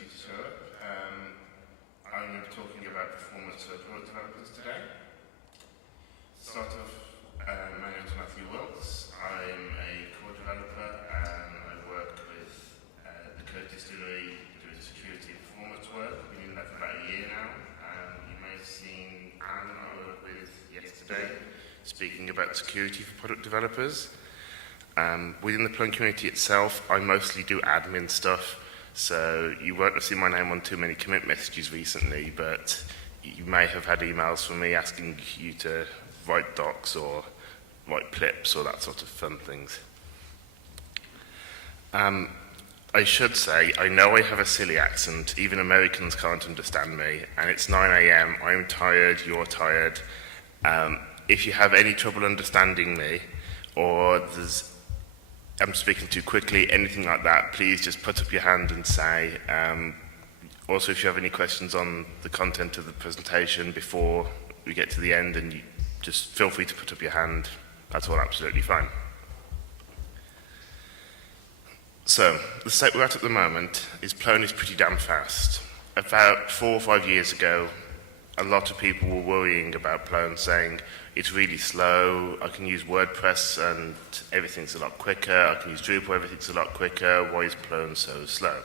opportunity to show up. I'm going to be talking about performance for product developers today. To start off, my name is Matthew Wilkes. I'm a core developer and I work with the code distillery doing security and performance work. I've been doing that for about a year now, and you may have seen Anne I worked with yesterday speaking about security for product developers. Within the Plone community itself, I mostly do admin stuff, so you won't have seen my name on too many commit messages recently, but you may have had emails from me asking you to write docs or write plips or that sort of fun things. I should say, I know I have a silly accent, even Americans can't understand me, and it's 9 AM, I'm tired, you're tired. If you have any trouble understanding me, or I'm speaking too quickly, anything like that, please just put up your hand and say. Also, if you have any questions on the content of the presentation before we get to the end, and you just feel free to put up your hand. That's all absolutely fine. So, the state we're at the moment is Plone is pretty damn fast. About 4 or 5 years ago, a lot of people were worrying about Plone, saying it's really slow, I can use WordPress and everything's a lot quicker, I can use Drupal, everything's a lot quicker, why is Plone so slow?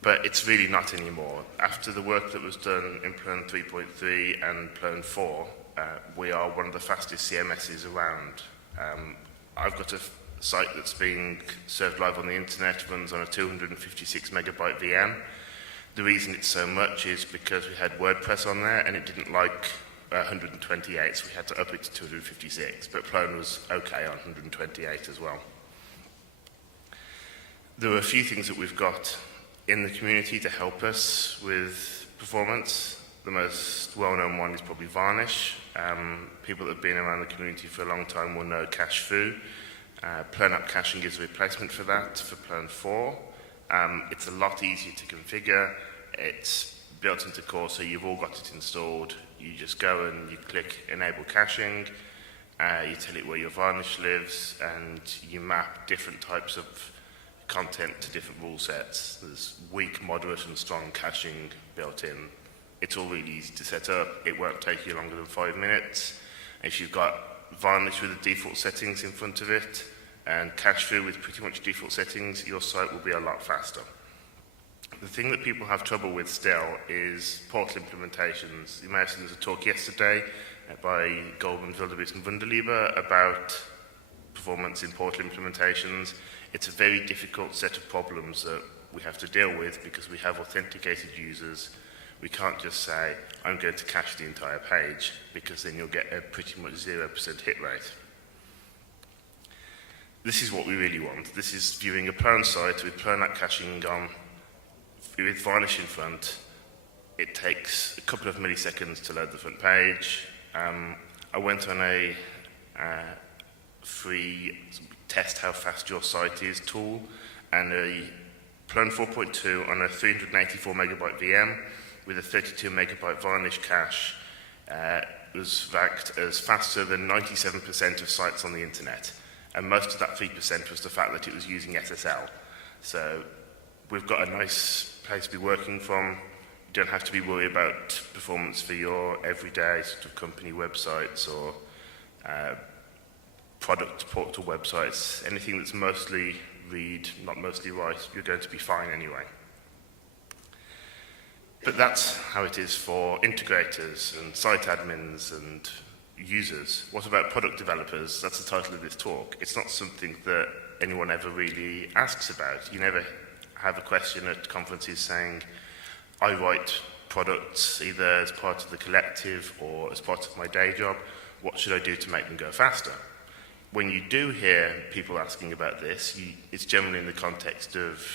But it's really not anymore. After the work that was done in Plone 3.3 and Plone 4, we are one of the fastest CMSs around. I've got a site that's being served live on the internet, runs on a 256 megabyte VM. The reason it's so much is because we had WordPress on there and it didn't like 128, so we had to up it to 256, but Plone was okay on 128 as well. There are a few things that we've got in the community to help us with performance. The most well-known one is probably Varnish. People that have been around the community for a long time will know cache foo. Plone app caching is a replacement for that for Plone 4. It's a lot easier to configure. It's built into core, so you've all got it installed. You just go and you click enable caching, you tell it where your Varnish lives, and you map different types of content to different rule sets. There's weak, moderate, and strong caching built in. It's all really easy to set up. It won't take you longer than 5 minutes. If you've got Varnish with the default settings in front of it, and cache foo with pretty much default settings, your site will be a lot faster. The thing that people have trouble with still is portal implementations. You may have seen a talk yesterday by Goldman, Wildebeest and Wunderlieber about performance in portal implementations. It's a very difficult set of problems that we have to deal with because we have authenticated users. We can't just say, I'm going to cache the entire page, because then you'll get a pretty much 0% hit rate. This is what we really want. This is viewing a Plone site with Plone app caching on, with Varnish in front. It takes a couple of milliseconds to load the front page. I went on a free test how fast your site is tool, and a Plone 4.2 on a 384 megabyte VM with a 32 megabyte Varnish cache was ranked as faster than 97% of sites on the internet. And most of that 3% was the fact that it was using SSL. So we've got a nice place to be working from. You don't have to be worried about performance for your everyday sort of company websites or product portal websites. Anything that's mostly read, not mostly write, you're going to be fine anyway. But that's how it is for integrators and site admins and users. What about product developers? That's the title of this talk. It's not something that anyone ever really asks about. You never have a question at conferences saying, I write products either as part of the collective or as part of my day job. What should I do to make them go faster? When you do hear people asking about this, it's generally in the context of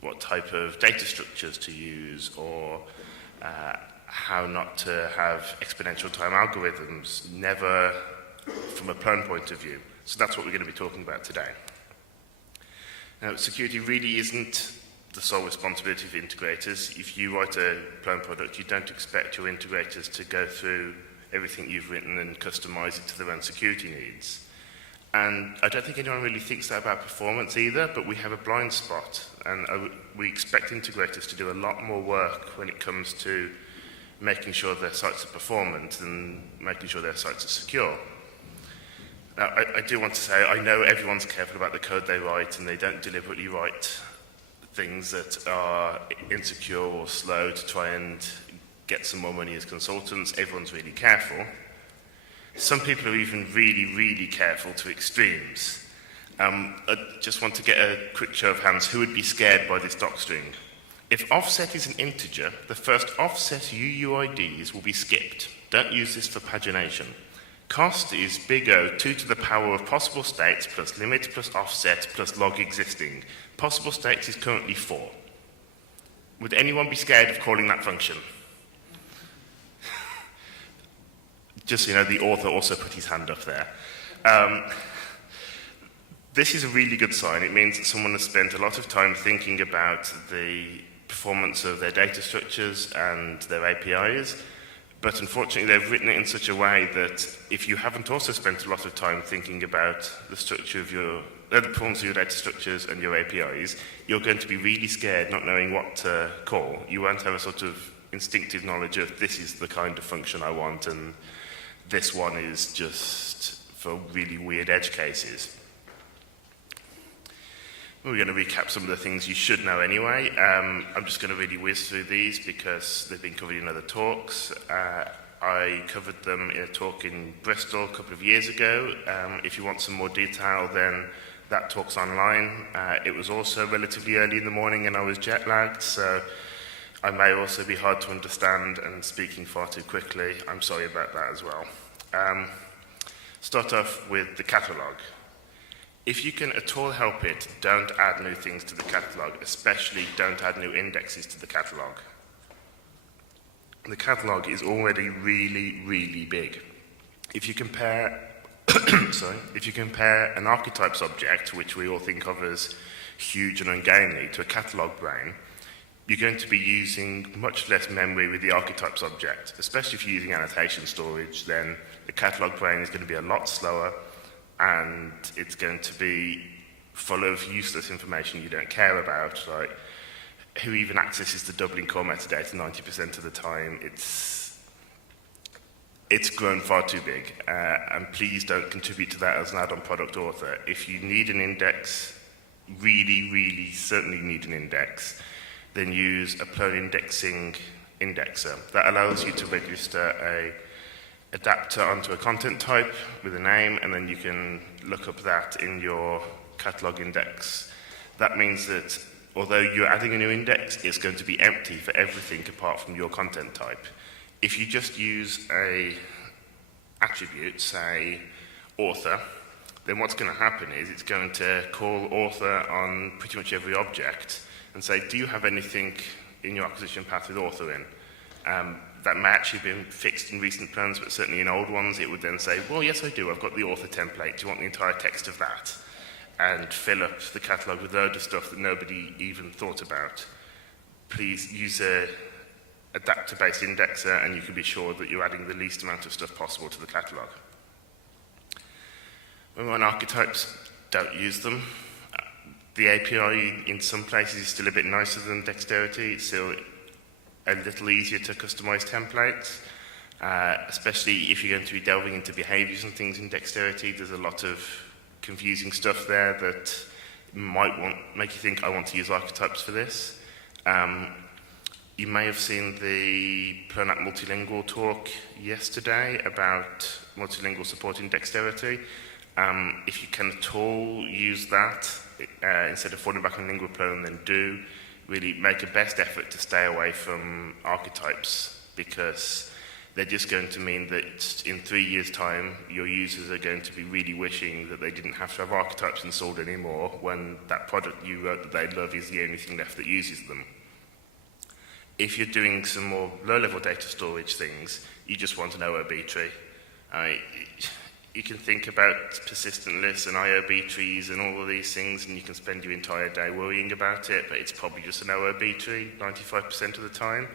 what type of data structures to use, or how not to have exponential time algorithms, never from a Plone point of view. So that's what we're going to be talking about today. Now, security really isn't the sole responsibility of integrators. If you write a Plone product, you don't expect your integrators to go through everything you've written and customize it to their own security needs. And I don't think anyone really thinks that about performance either, but we have a blind spot, and we expect integrators to do a lot more work when it comes to making sure their sites are performant and making sure their sites are secure. Now, I do want to say, I know everyone's careful about the code they write, and they don't deliberately write things that are insecure or slow to try and get some more money as consultants. Everyone's really careful. Some people are even really, really careful to extremes. I just want to get a quick show of hands. Who would be scared by this docstring? If offset is an integer, the first offset UUIDs will be skipped. Don't use this for pagination. Cost is big O, 2 to the power of possible states plus limit plus offset plus log existing. Possible states is currently 4. Would anyone be scared of calling that function? Just so you know, the author also put his hand up there. This is a really good sign. It means that someone has spent a lot of time thinking about the performance of their data structures and their APIs, but unfortunately they've written it in such a way that if you haven't also spent a lot of time thinking about the structure of the performance of your data structures and your APIs, you're going to be really scared not knowing what to call. You won't have a sort of instinctive knowledge of this is the kind of function I want and this one is just for really weird edge cases. We're going to recap some of the things you should know anyway. I'm just going to really whiz through these because they've been covered in other talks. I covered them in a talk in Bristol a couple of years ago. If you want some more detail, then that talk's online. It was also relatively early in the morning and I was jet-lagged, so I may also be hard to understand and speaking far too quickly. I'm sorry about that as well. Start off with the catalogue. If you can at all help it, don't add new things to the catalogue, especially don't add new indexes to the catalogue. The catalogue is already really, really big. If you compare, if you compare an archetypes object, which we all think of as huge and ungainly, to a catalogue brain, you're going to be using much less memory with the archetypes object. Especially if you're using annotation storage, then the catalogue brain is going to be a lot slower, and it's going to be full of useless information you don't care about, like who even accesses the doubling core metadata 90% of the time. It's grown far too big, and please don't contribute to that as an add-on product author. If you need an index, really, really certainly need an index, then use a Plone indexing indexer. That allows you to register a adapter onto a content type with a name, and then you can look up that in your catalog index. That means that although you're adding a new index, it's going to be empty for everything apart from your content type. If you just use a attribute, say author, then what's going to happen is it's going to call author on pretty much every object and say, do you have anything in your acquisition path with author in? That may actually have been fixed in recent plans, but certainly in old ones, it would then say, well, yes, I do. I've got the author template. Do you want the entire text of that? And fill up the catalogue with a load of stuff that nobody even thought about. Please use a adapter-based indexer, and you can be sure that you're adding the least amount of stuff possible to the catalogue. When we're on archetypes, don't use them. The API in some places is still a bit nicer than Dexterity. It's still a little easier to customize templates, especially if you're going to be delving into behaviors and things in Dexterity. There's a lot of confusing stuff there that might make you think, I want to use archetypes for this. You may have seen the Plone multilingual talk yesterday about multilingual support in Dexterity. If you can at all use that, instead of falling back on lingua Plone, then do. Really make a best effort to stay away from archetypes, because they're just going to mean that in 3 years' time, your users are going to be really wishing that they didn't have to have archetypes installed anymore when that product you wrote that they love is the only thing left that uses them. If you're doing some more low-level data storage things, you just want an OOB tree. You can think about persistent lists and IOB trees and all of these things, and you can spend your entire day worrying about it, but it's probably just an OOB tree 95% of the time.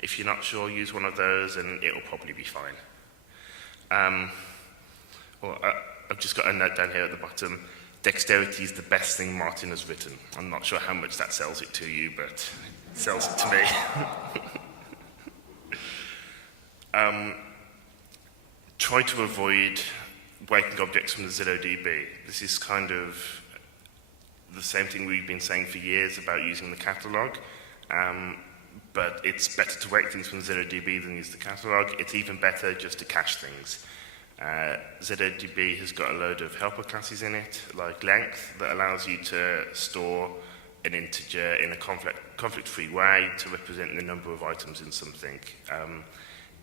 If you're not sure, use one of those and it'll probably be fine. I've just got a note down here at the bottom. Dexterity is the best thing Martin has written. I'm not sure how much that sells it to you, but it sells it to me. Try to avoid breaking objects from the ZODB. This is kind of the same thing we've been saying for years about using the catalogue, but it's better to break things from the ZODB than use the catalogue. It's even better just to cache things. ZODB has got a load of helper classes in it, like length, that allows you to store an integer in a conflict-free way to represent the number of items in something.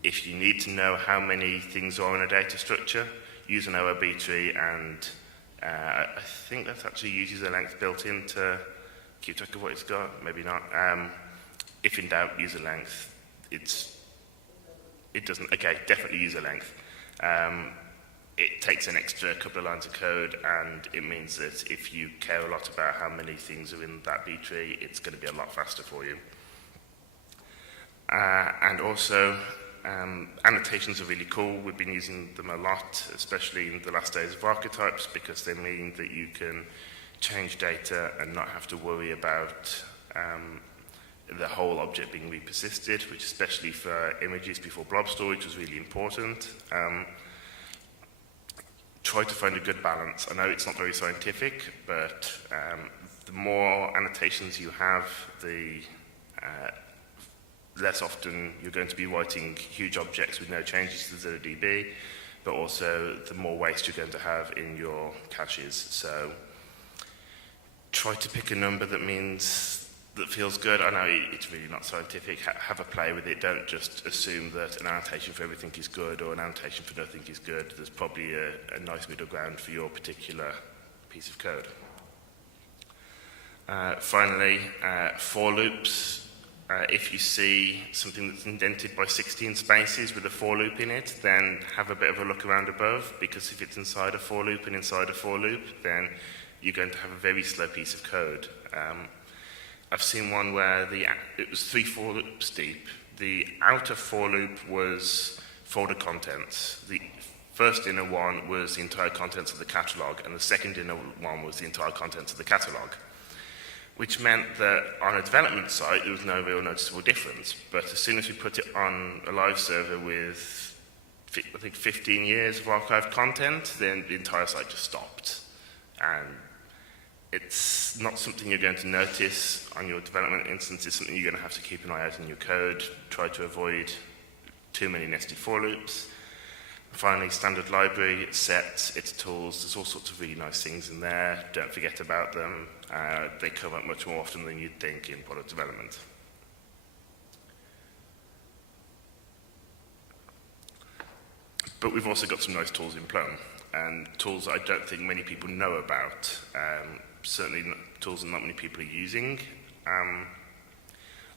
If you need to know how many things are in a data structure, use an OR BTree, and I think that actually uses a length built in to keep track of what it's got, maybe not. If in doubt, use a length. It doesn't, okay, definitely use a length. It takes an extra couple of lines of code, and it means that if you care a lot about how many things are in that BTree, it's going to be a lot faster for you. And also, annotations are really cool. We've been using them a lot, especially in the last days of archetypes, because they mean that you can change data and not have to worry about the whole object being repersisted, which especially for images before blob storage was really important. Try to find a good balance. I know it's not very scientific, but the more annotations you have, the less often you're going to be writing huge objects with no changes to the ZODB, but also the more waste you're going to have in your caches. So try to pick a number that feels good. I know it's really not scientific. Have a play with it. Don't just assume that an annotation for everything is good or an annotation for nothing is good. There's probably a nice middle ground for your particular piece of code. Finally, for loops. If you see something that's indented by 16 spaces with a for loop in it, then have a bit of a look around above, because if it's inside a for loop and inside a for loop, then you're going to have a very slow piece of code. I've seen one where it was 3 for loops deep. The outer for loop was folder contents. The first inner one was the entire contents of the catalog, and the second inner one was the entire contents of the catalog, which meant that on a development site, there was no real noticeable difference. But as soon as we put it on a live server with, I think, 15 years of archived content, then the entire site just stopped. And it's not something you're going to notice on your development instance. It's something you're going to have to keep an eye out in your code. Try to avoid too many nested for loops. Finally, standard library, sets, its tools. There's all sorts of really nice things in there. Don't forget about them. They come up much more often than you'd think in product development. But we've also got some nice tools in Plone, and tools that I don't think many people know about. Certainly tools that not many people are using.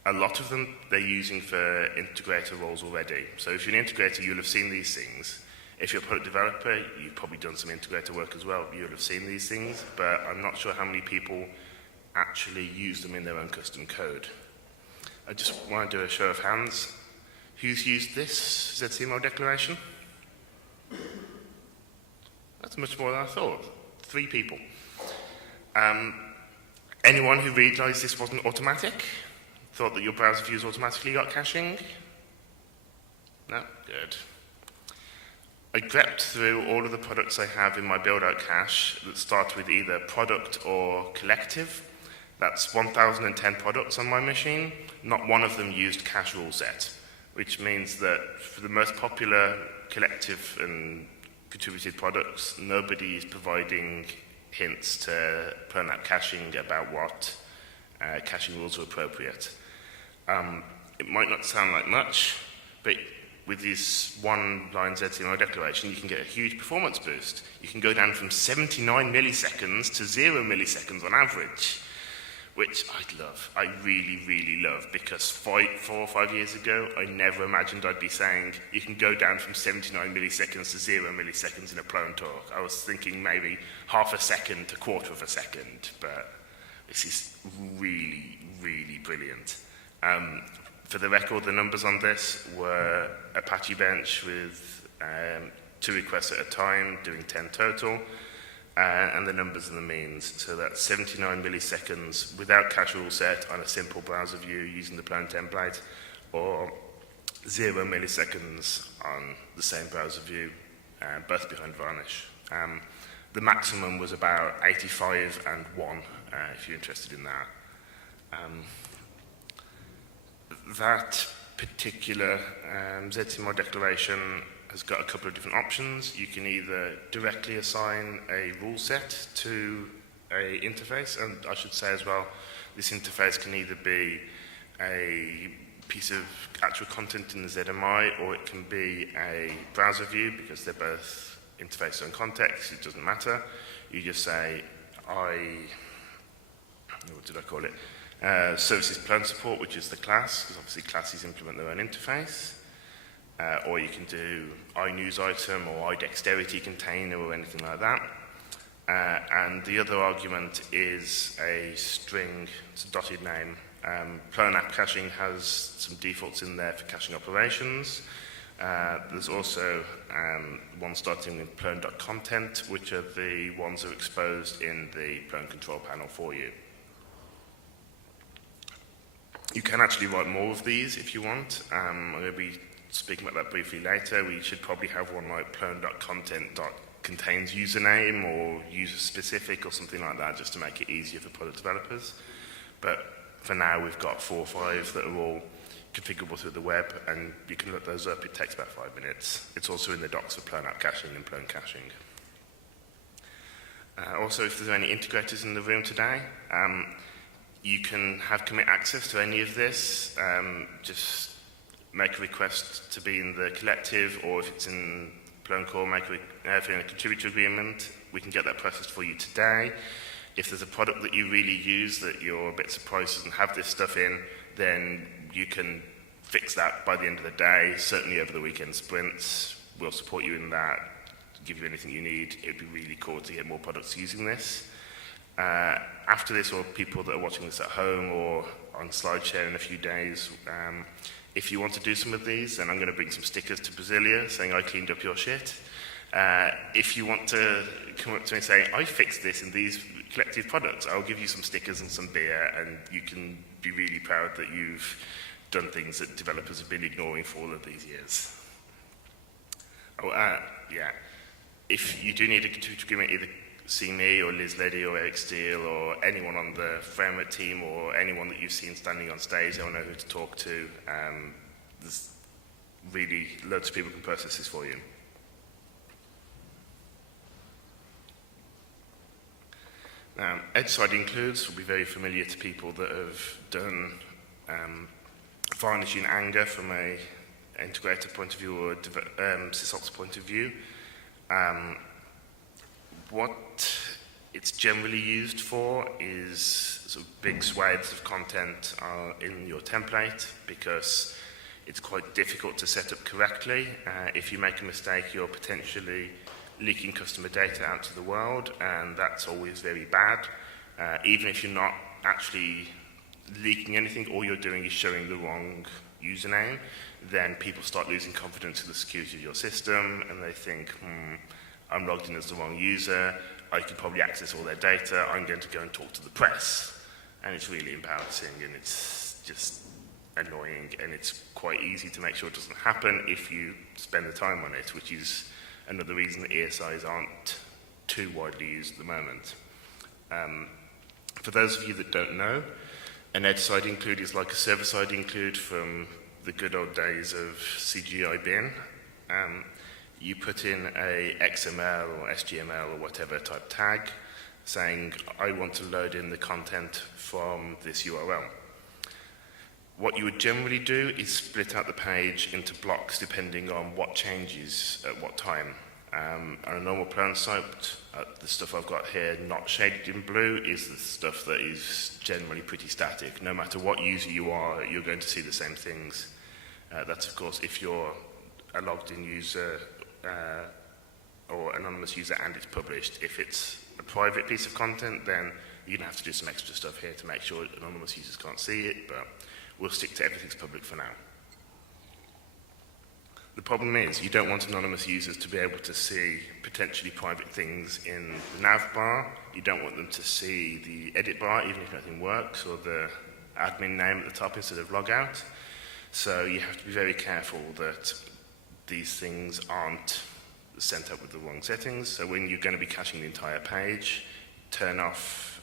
A lot of them they're using for integrator roles already. So if you're an integrator, you'll have seen these things. If you're a product developer, you've probably done some integrator work as well. You'll have seen these things, but I'm not sure how many people actually use them in their own custom code. I just want to do a show of hands. Who's used this ZCML declaration? That's much more than I thought. 3 people. Anyone who realized this wasn't automatic? Thought that your browser views automatically got caching? No? Good. I grepped through all of the products I have in my build-out cache that start with either product or collective. That's 1,010 products on my machine. Not one of them used cache rule set, which means that for the most popular collective and contributed products, nobody is providing hints to Plone app caching about what caching rules are appropriate. It might not sound like much, but with this one-line ZCML declaration, you can get a huge performance boost. You can go down from 79 milliseconds to 0 milliseconds on average, which I love. I really, really love, because 4 or 5 years ago, I never imagined I'd be saying you can go down from 79 milliseconds to 0 milliseconds in a Plone talk. I was thinking maybe half a second to quarter of a second, but this is really, really brilliant. For the record, the numbers on this were Apache Bench with 2 requests at a time, doing 10 total, and the numbers and the means. So that's 79 milliseconds without cache rule set on a simple browser view using the Plone template, or 0 milliseconds on the same browser view, both behind Varnish. The maximum was about 85 and 1, if you're interested in that. That particular ZCMR declaration has got a couple of different options. You can either directly assign a rule set to an interface, and I should say as well, this interface can either be a piece of actual content in the ZMI, or it can be a browser view, because they're both interface and context. It doesn't matter. You just say, what did I call it? Services Plone support, which is the class, because obviously classes implement their own interface. Or you can do iNewsItem or iDexterity container or anything like that. And the other argument is a string, it's a dotted name. Plone app caching has some defaults in there for caching operations. There's also one starting with plone.content, which are the ones that are exposed in the Plone control panel for you. You can actually write more of these if you want. I'm going to be speaking about that briefly later. We should probably have one like plone.content.contains username or user specific or something like that, just to make it easier for product developers. But for now, we've got 4 or 5 that are all configurable through the web, and you can look those up. It takes about 5 minutes. It's also in the docs for Plone app caching and Plone caching. Also, if there's any integrators in the room today, you can have commit access to any of this. Just make a request to be in the collective, or if it's in Plone core, make a contributor agreement. We can get that processed for you today. If there's a product that you really use that you're a bit surprised doesn't have this stuff in, then you can fix that by the end of the day. Certainly over the weekend sprints, we'll support you in that, give you anything you need. It'd be really cool to get more products using this. After this, or people that are watching this at home or on SlideShare in a few days, if you want to do some of these, then I'm going to bring some stickers to Brasilia saying I cleaned up your shit. If you want to come up to me and say, I fixed this in these collective products, I'll give you some stickers and some beer, and you can be really proud that you've done things that developers have been ignoring for all of these years. Yeah. If you do need a contributor agreement, either see me or Liz Leddy or Eric Steele or anyone on the framework team or anyone that you've seen standing on stage, they'll know who to talk to. There's really loads of people who can process this for you. Edge-side includes will be very familiar to people that have done Varnish in anger from a integrator point of view or sysops point of view. What it's generally used for is sort of big swathes of content in your template, because it's quite difficult to set up correctly. If you make a mistake, you're potentially leaking customer data out to the world, and that's always very bad. Even if you're not actually leaking anything, all you're doing is showing the wrong username, then people start losing confidence in the security of your system, and they think, I'm logged in as the wrong user, I could probably access all their data, I'm going to go and talk to the press. And it's really embarrassing, and it's just annoying, and it's quite easy to make sure it doesn't happen if you spend the time on it, which is another reason that ESIs aren't too widely used at the moment. For those of you that don't know, an edge-side include is like a server-side include from the good old days of CGI bin. You put in a XML or SGML or whatever type tag saying, I want to load in the content from this URL. What you would generally do is split out the page into blocks depending on what changes at what time. On a normal Plone site, the stuff I've got here not shaded in blue is the stuff that is generally pretty static. No matter what user you are, you're going to see the same things. That's of course if you're a logged in user or anonymous user and it's published. If it's a private piece of content, then you're going to have to do some extra stuff here to make sure anonymous users can't see it, but we'll stick to everything's public for now. The problem is you don't want anonymous users to be able to see potentially private things in the nav bar. You don't want them to see the edit bar, even if nothing works, or the admin name at the top instead of logout. So you have to be very careful that these things aren't sent up with the wrong settings. So when you're going to be caching the entire page, turn off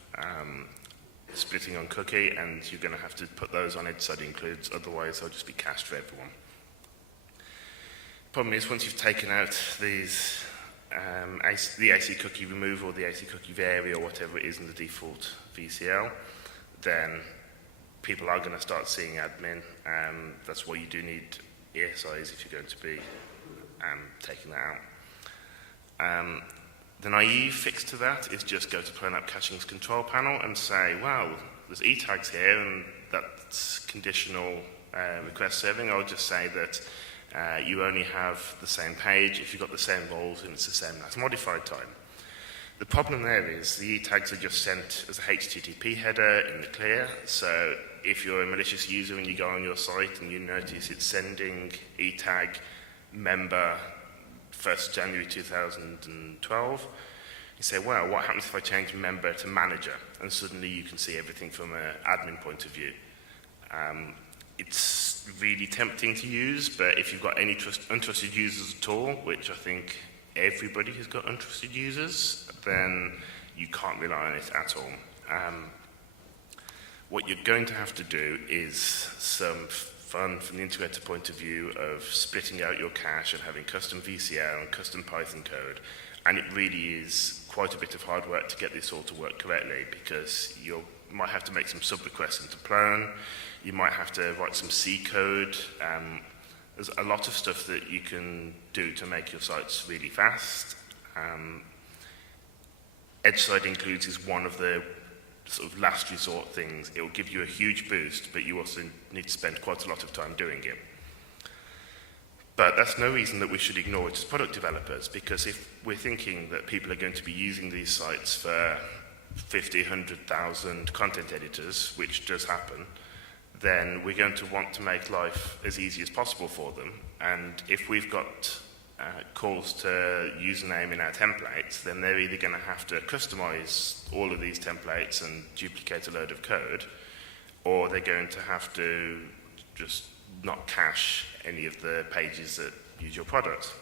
splitting on cookie, and you're going to have to put those on edge side includes, otherwise they'll just be cached for everyone. Problem is, once you've taken out these, the AC cookie remove or the AC cookie vary or whatever it is in the default VCL, then people are going to start seeing admin. That's why you do need ESIs if you're going to be taking that out. The naive fix to that is just go to Plone App Caching's control panel and say, well, there's E tags here and that's conditional request serving. I'll just say that you only have the same page if you've got the same roles and it's the same as modified time. The problem there is the E tags are just sent as a HTTP header in the clear. So if you're a malicious user and you go on your site and you notice it's sending E tag member 1st January 2012, you say, well, what happens if I change member to manager? And suddenly you can see everything from an admin point of view. It's really tempting to use, but if you've got any untrusted users at all, which I think everybody has got untrusted users, then you can't rely on it at all. What you're going to have to do is some fun from the integrator point of view of splitting out your cache and having custom VCL and custom Python code. And it really is quite a bit of hard work to get this all to work correctly, because you might have to make some sub-requests into Plone, you might have to write some C code. There's a lot of stuff that you can do to make your sites really fast. Edge side includes is one of the sort of last resort things. It will give you a huge boost, but you also need to spend quite a lot of time doing it. But that's no reason that we should ignore it as product developers, because if we're thinking that people are going to be using these sites for 50, 100,000 content editors, which does happen, then we're going to want to make life as easy as possible for them. And if we've got calls to username in our templates, then they're either going to have to customize all of these templates and duplicate a load of code, or they're going to have to just not cache any of the pages that use your product.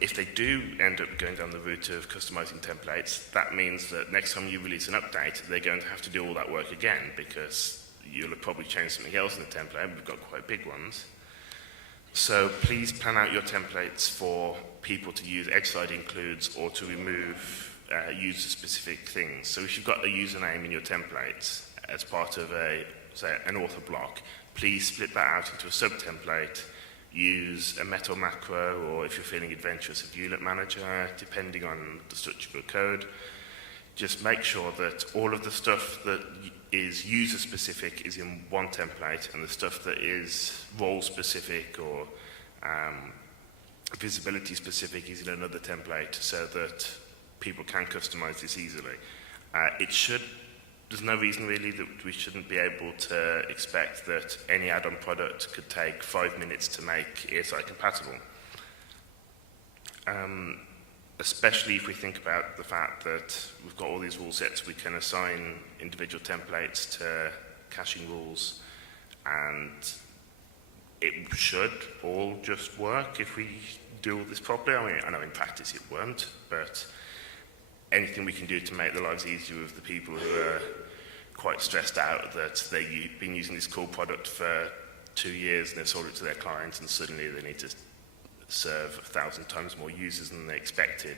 If they do end up going down the route of customizing templates, that means that next time you release an update, they're going to have to do all that work again, because you'll have probably changed something else in the template. We've got quite big ones. So please plan out your templates for people to use edge side includes or to remove user-specific things. So if you've got a username in your templates as part of an author block, please split that out into a sub-template. Use a meta macro, or if you're feeling adventurous, a viewlet manager, depending on the structure of your code. Just make sure that all of the stuff that is user-specific is in one template, and the stuff that is role-specific or visibility-specific is in another template, so that people can customize this easily. There's no reason really that we shouldn't be able to expect that any add-on product could take 5 minutes to make ESI compatible. Especially if we think about the fact that we've got all these rule sets, we can assign individual templates to caching rules, and it should all just work if we do all this properly. I mean, I know in practice it won't, but anything we can do to make the lives easier of the people who are quite stressed out that they've been using this cool product for 2 years and they've sold it to their clients and suddenly they need to serve 1,000 times more users than they expected.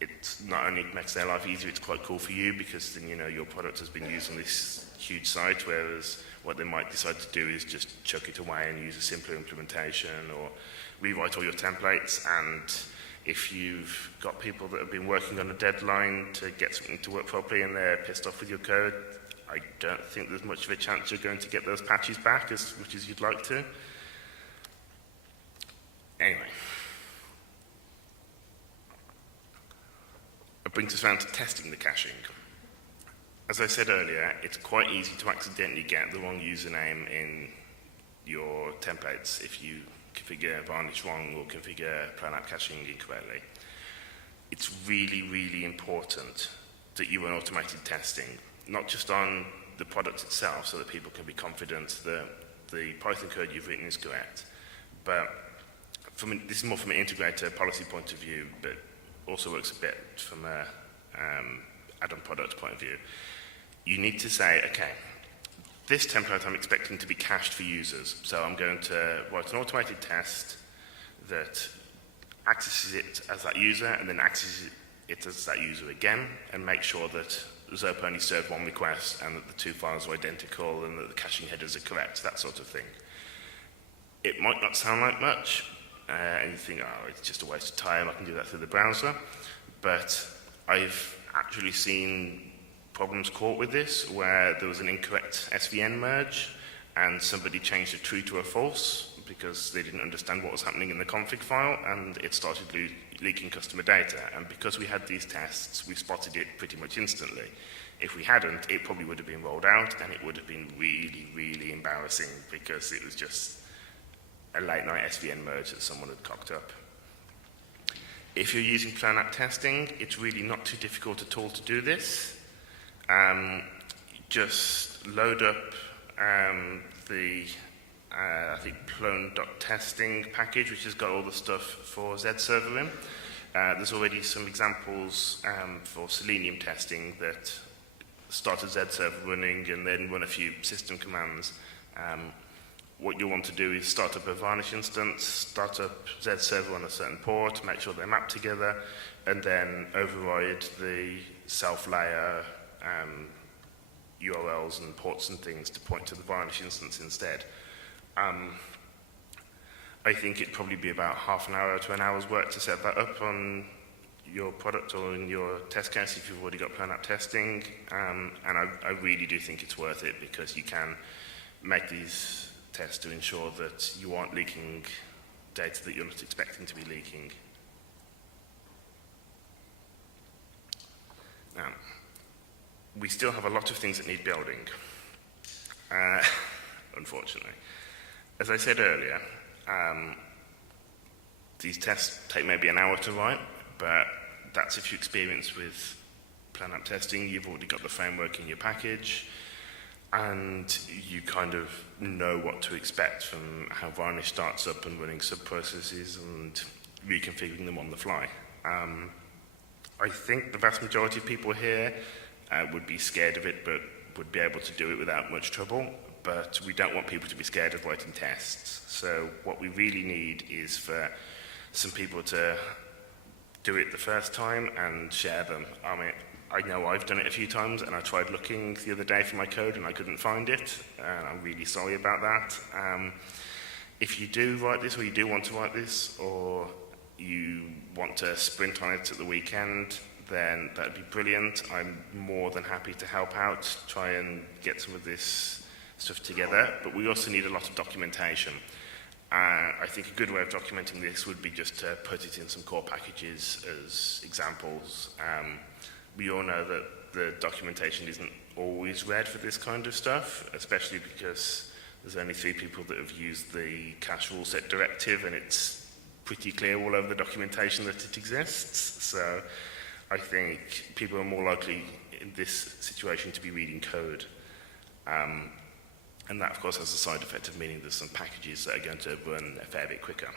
It not only makes their life easier, it's quite cool for you, because then you know your product has been used on this huge site, whereas what they might decide to do is just chuck it away and use a simpler implementation or rewrite all your templates. And if you've got people that have been working on a deadline to get something to work properly and they're pissed off with your code, I don't think there's much of a chance you're going to get those patches back as much as you'd like to. Anyway, it brings us around to testing the caching. As I said earlier, it's quite easy to accidentally get the wrong username in your templates if you configure Varnish wrong or configure Plone app caching incorrectly. It's really, really important that you run automated testing, not just on the product itself so that people can be confident that the Python code you've written is correct, but this is more from an integrator policy point of view, but also works a bit from a add-on product point of view. You need to say, okay, this template I'm expecting to be cached for users, so I'm going to write an automated test that accesses it as that user and then accesses it as that user again, and make sure that Zope only served one request and that the two files are identical and that the caching headers are correct, that sort of thing. It might not sound like much, and you think, oh, it's just a waste of time, I can do that through the browser, but I've actually seen problems caught with this where there was an incorrect SVN merge and somebody changed a true to a false because they didn't understand what was happening in the config file, and it started leaking customer data. And because we had these tests, we spotted it pretty much instantly. If we hadn't, it probably would have been rolled out, and it would have been really, really embarrassing because it was just a late-night SVN merge that someone had cocked up. If you're using Plone app testing, it's really not too difficult at all to do this. Just load up I think plone.testing package, which has got all the stuff for ZServer in. There's already some examples for Selenium testing that start a ZServer running and then run a few system commands. What you'll want to do is start up a Varnish instance, start up ZServer on a certain port, make sure they're mapped together, and then override the self-layer URLs and ports and things to point to the Varnish instance instead. I think it'd probably be about half an hour to an hour's work to set that up on your product or in your test case if you've already got Plone app testing, and I really do think it's worth it because you can make these tests to ensure that you aren't leaking data that you're not expecting to be leaking. Now, we still have a lot of things that need building, unfortunately. As I said earlier, these tests take maybe an hour to write, but that's if you experience with Plone app testing, you've already got the framework in your package, and you kind of know what to expect from how Varnish starts up and running subprocesses and reconfiguring them on the fly. I think the vast majority of people here would be scared of it, but would be able to do it without much trouble. But we don't want people to be scared of writing tests. So what we really need is for some people to do it the first time and share them. I mean, I know I've done it a few times, and I tried looking the other day for my code and I couldn't find it. I'm really sorry about that. If you do write this, or you do want to write this, or you want to sprint on it at the weekend, then that'd be brilliant. I'm more than happy to help out, try and get some of this stuff together, but we also need a lot of documentation. I think a good way of documenting this would be just to put it in some core packages as examples. We all know that the documentation isn't always read for this kind of stuff, especially because there's only 3 people that have used the cache rule set directive, and it's pretty clear all over the documentation that it exists. So I think people are more likely in this situation to be reading code. And that, of course, has the side effect of meaning there's some packages that are going to run a fair bit quicker.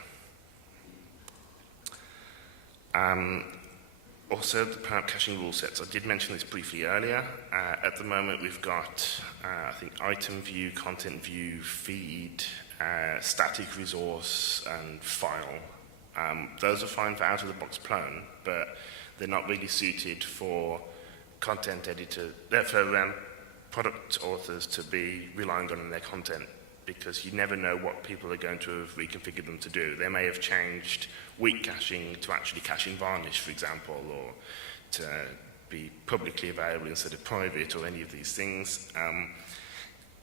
Also, the Plone app caching rule sets. I did mention this briefly earlier. At the moment, we've got, I think, item view, content view, feed, static resource, and file. Those are fine for out-of-the-box Plone, but they're not really suited for content editor, for product authors to be relying on in their content, because you never know what people are going to have reconfigured them to do. They may have changed weak caching to actually cache in Varnish, for example, or to be publicly available instead of private, or any of these things.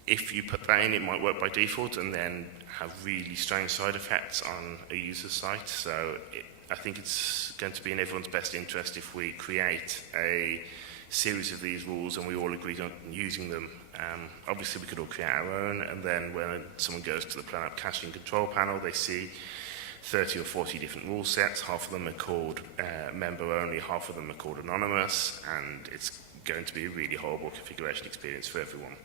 If you put that in, it might work by default and then have really strange side effects on a user's site. So I think it's going to be in everyone's best interest if we create a series of these rules and we all agree on using them Obviously, we could all create our own, and then when someone goes to the Plone App caching control panel, they see 30 or 40 different rule sets. Half of them are called member only, half of them are called anonymous, and it's going to be a really horrible configuration experience for everyone.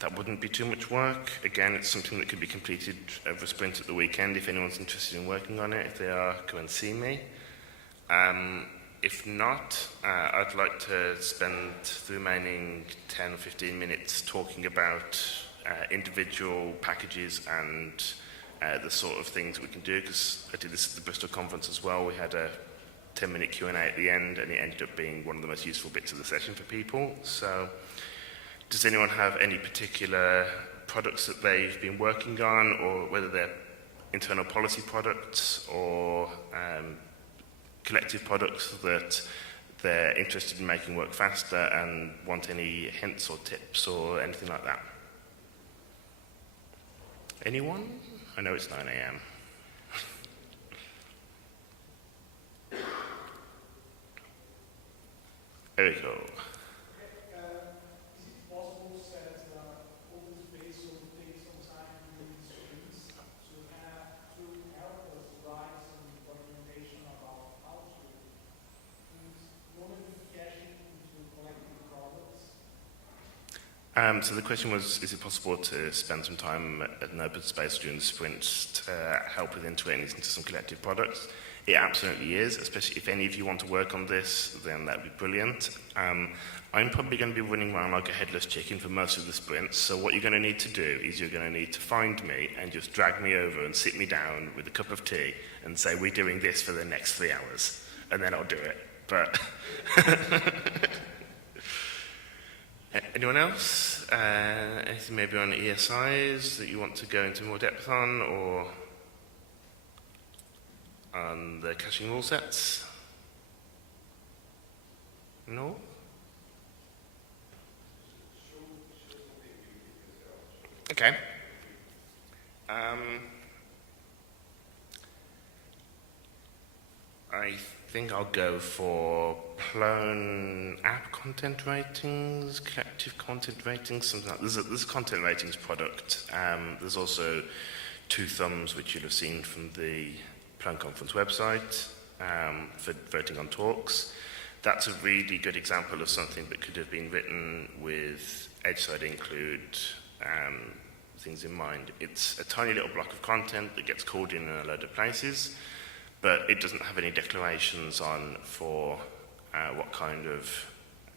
That wouldn't be too much work. Again, it's something that could be completed over a sprint at the weekend. If anyone's interested in working on it, if they are, go and see me. If not, I'd like to spend the remaining 10 or 15 minutes talking about individual packages and the sort of things we can do, because I did this at the Bristol conference as well. We had a 10-minute Q&A at the end, and it ended up being one of the most useful bits of the session for people. So, does anyone have any particular products that they've been working on, or whether they're internal policy products or collective products that they're interested in making work faster and want any hints or tips or anything like that? Anyone? I know it's 9 a.m. There we go. So the question was, is it possible to spend some time at an open space during the sprints to help with integrating into some collective products? It absolutely is, especially if any of you want to work on this, then that would be brilliant. I'm probably going to be running around like a headless chicken for most of the sprints, so what you're going to need to do is you're going to need to find me and just drag me over and sit me down with a cup of tea and say, we're doing this for the next 3 hours, and then I'll do it. But anyone else? Anything maybe on ESIs that you want to go into more depth on, or on the caching rule sets? No? Okay. I think I'll go for Plone app content ratings, collective content ratings, something like that. There's a content ratings product. There's also Two Thumbs, which you'll have seen from the Plone conference website, for voting on talks. That's a really good example of something that could have been written with edge-side include things in mind. It's a tiny little block of content that gets called in a load of places, but it doesn't have any declarations on for what kind of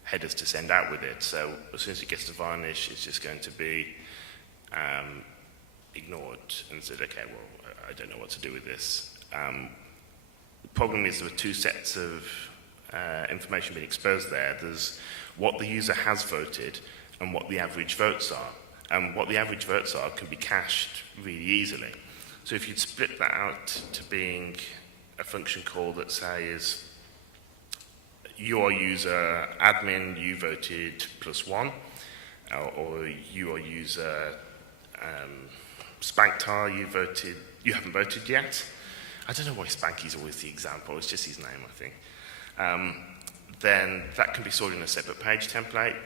headers to send out with it. So as soon as it gets to Varnish, it's just going to be ignored and said, okay, well, I don't know what to do with this. The problem is there are two sets of information being exposed there. There's what the user has voted and what the average votes are. And what the average votes are can be cached really easily. So if you'd split that out to being a function call that says, your user admin, you voted +1, or your user Spanktar, you haven't voted yet. I don't know why Spanky's always the example, it's just his name, I think. Then that can be stored in a separate page template.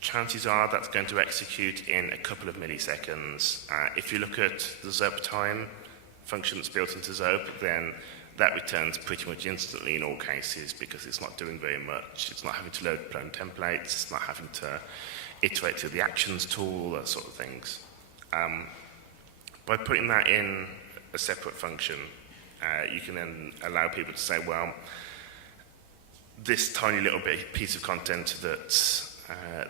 Chances are that's going to execute in a couple of milliseconds. If you look at the Zope time function that's built into Zope, then that returns pretty much instantly in all cases because it's not doing very much. It's not having to load Plone templates, it's not having to iterate through the actions tool, that sort of things. By putting that in a separate function, you can then allow people to say, well, this tiny little piece of content that's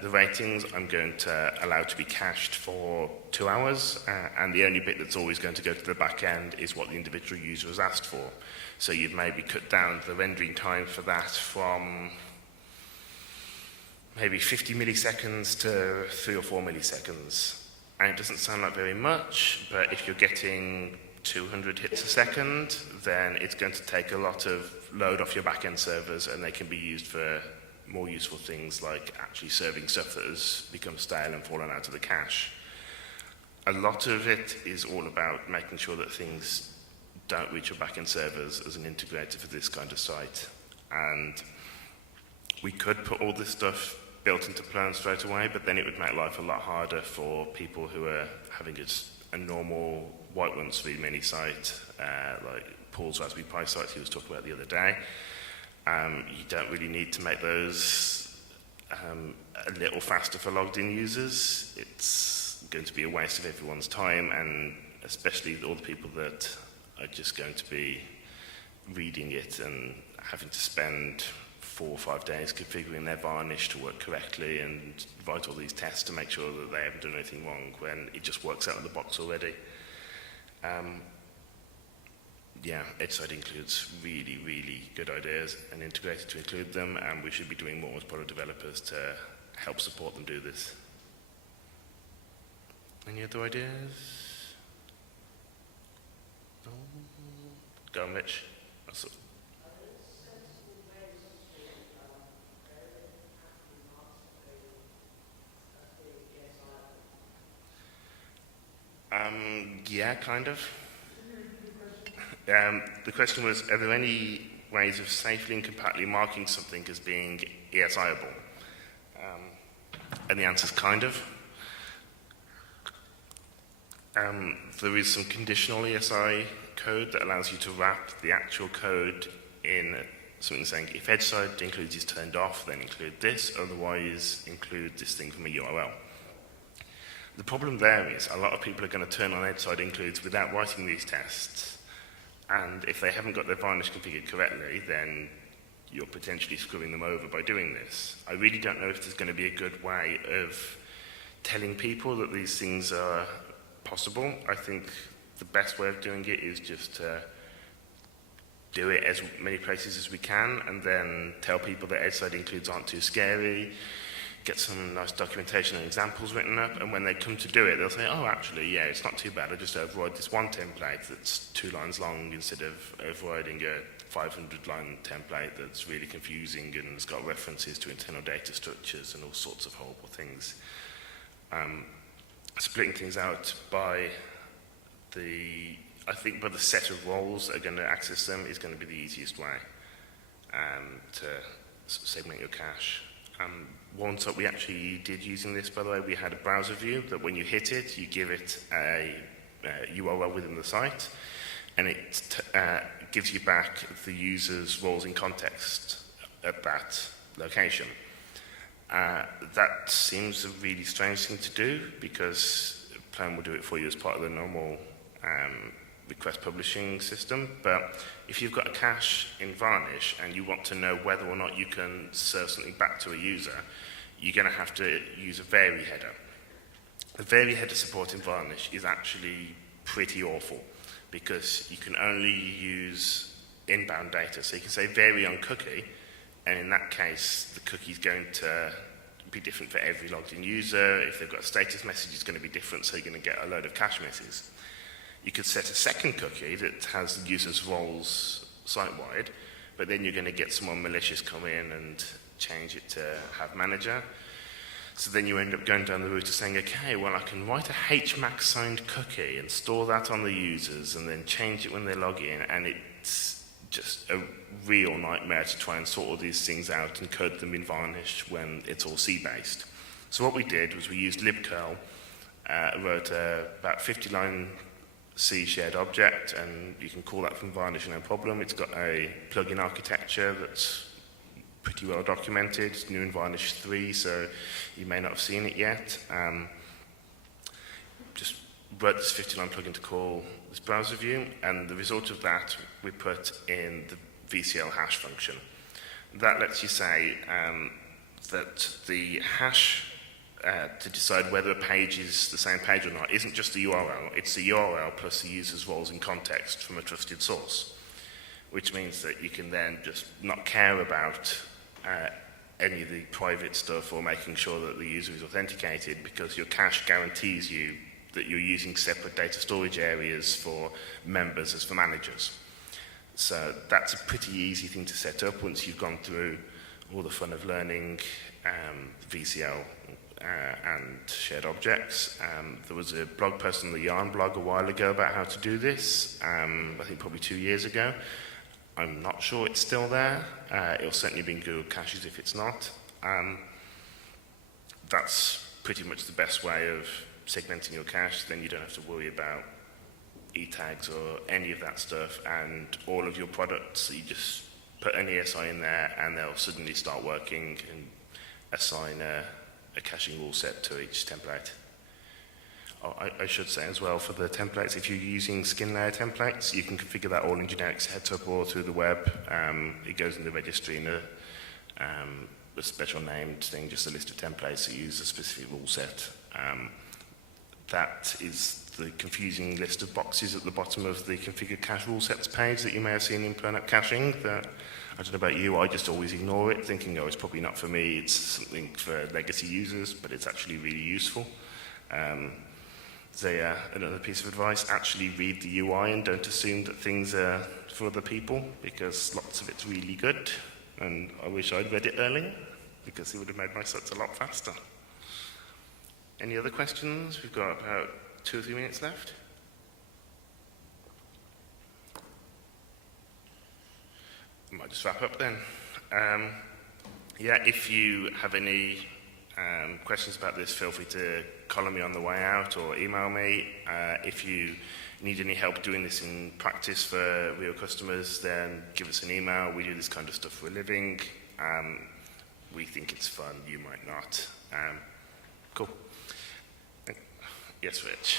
the ratings I'm going to allow to be cached for 2 hours, and the only bit that's always going to go to the back end is what the individual user has asked for. So you've maybe cut down the rendering time for that from maybe 50 milliseconds to 3 or 4 milliseconds. And it doesn't sound like very much, but if you're getting 200 hits a second, then it's going to take a lot of load off your back-end servers, and they can be used for more useful things like actually serving stuff that has become stale and fallen out of the cache. A lot of it is all about making sure that things don't reach your back-end servers as an integrator for this kind of site. And We could put all this stuff built into Plone straight away, but then it would make life a lot harder for people who are having a normal white one speed mini site, like Paul's Raspberry Pi site he was talking about the other day. You don't really need to make those a little faster for logged in users. It's going to be a waste of everyone's time, and especially all the people that are just going to be reading it and having to spend 4 or 5 days configuring their Varnish to work correctly and write all these tests to make sure that they haven't done anything wrong when it just works out of the box already. Yeah, Edgeside includes really, really good ideas and integrated to include them, and we should be doing more as product developers to help support them do this. Any other ideas? No? Go on, Mitch. That's it. Yeah, kind of. The question was, are there any ways of safely and compactly marking something as being ESIable? And the answer is kind of. There is some conditional ESI code that allows you to wrap the actual code in something saying, if Edgeside includes is turned off, then include this, otherwise include this thing from a URL. The problem there is a lot of people are going to turn on Edgeside includes without writing these tests, and if they haven't got their Varnish configured correctly, then you're potentially screwing them over by doing this. I really don't know if there's going to be a good way of telling people that these things are possible. I think the best way of doing it is just to do it as many places as we can, and then tell people that Edgeside includes aren't too scary, get some nice documentation and examples written up, and when they come to do it, they'll say, oh, actually, yeah, it's not too bad. I just override this one template that's 2 lines long instead of overriding a 500-line template that's really confusing and has got references to internal data structures and all sorts of horrible things. Splitting things out by the set of roles that are going to access them is going to be the easiest way to segment your cache. One that we actually did using this, by the way, we had a browser view that when you hit it, you give it a URL within the site, and it gives you back the user's roles in context at that location. That seems a really strange thing to do, because Plone will do it for you as part of the normal request publishing system, but if you've got a cache in Varnish and you want to know whether or not you can serve something back to a user, you're going to have to use a vary header. The vary header support in Varnish is actually pretty awful, because you can only use inbound data. So you can say vary on cookie, and in that case, the cookie is going to be different for every logged in user. If they've got a status message, it's going to be different, so you're going to get a load of cache misses. You could set a second cookie that has the user's roles site-wide, but then you're going to get someone malicious come in and change it to have manager. So then you end up going down the route of saying, okay, well, I can write a HMAC signed cookie and store that on the users and then change it when they log in, and it's just a real nightmare to try and sort all these things out and code them in Varnish when it's all C-based. So what we did was we used libcurl, wrote about 50-line C shared object, and you can call that from Varnish no problem. It's got a plugin architecture that's pretty well documented. It's new in Varnish 3, so you may not have seen it yet. Just wrote this 50-line plugin to call this browser view, and the result of that we put in the VCL hash function. That lets you say that the hash to decide whether a page is the same page or not isn't just the URL, it's the URL plus the user's roles in context from a trusted source, which means that you can then just not care about any of the private stuff or making sure that the user is authenticated, because your cache guarantees you that you're using separate data storage areas for members as for managers. So that's a pretty easy thing to set up once you've gone through all the fun of learning VCL and shared objects. There was a blog post on the Yarn blog a while ago about how to do this, I think probably 2 years ago. I'm not sure it's still there. It'll certainly be in Google Caches if it's not. That's pretty much the best way of segmenting your cache. Then you don't have to worry about e-tags or any of that stuff, and all of your products, you just put an ESI in there and they'll suddenly start working and assign a caching rule set to each template. Oh, I should say as well, for the templates, if you're using skin layer templates, you can configure that all in generic setup or through the web. It goes in the registry in a special named thing, just a list of templates that use a specific rule set. That is the confusing list of boxes at the bottom of the configure cache rule sets page that you may have seen in Plone caching. That, I don't know about you, I just always ignore it, thinking, oh, it's probably not for me, it's something for legacy users, but it's actually really useful. Another piece of advice, actually read the UI and don't assume that things are for other people, because lots of it's really good, and I wish I'd read it earlier, because it would have made my sets a lot faster. Any other questions? We've got about 2 or 3 minutes left. I might just wrap up then. If you have any questions about this, feel free to call me on the way out or email me. If you need any help doing this in practice for real customers, then give us an email. We do this kind of stuff for a living. We think it's fun. You might not. Cool. Yes, Rich.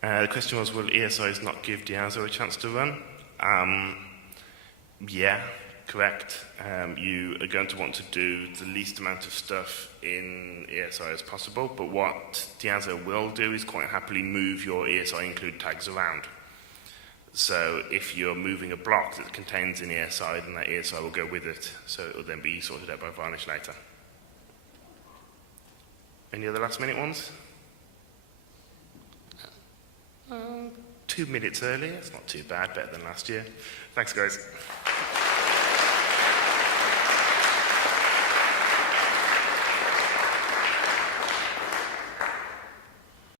The question was, will ESIs not give Diazo a chance to run? Yeah, correct. You are going to want to do the least amount of stuff in ESI as possible, but what Diazo will do is quite happily move your ESI include tags around. So if you're moving a block that contains an ESI, then that ESI will go with it, so it will then be sorted out by Varnish later. Any other last minute ones? 2 minutes early, it's not too bad, better than last year. Thanks, guys.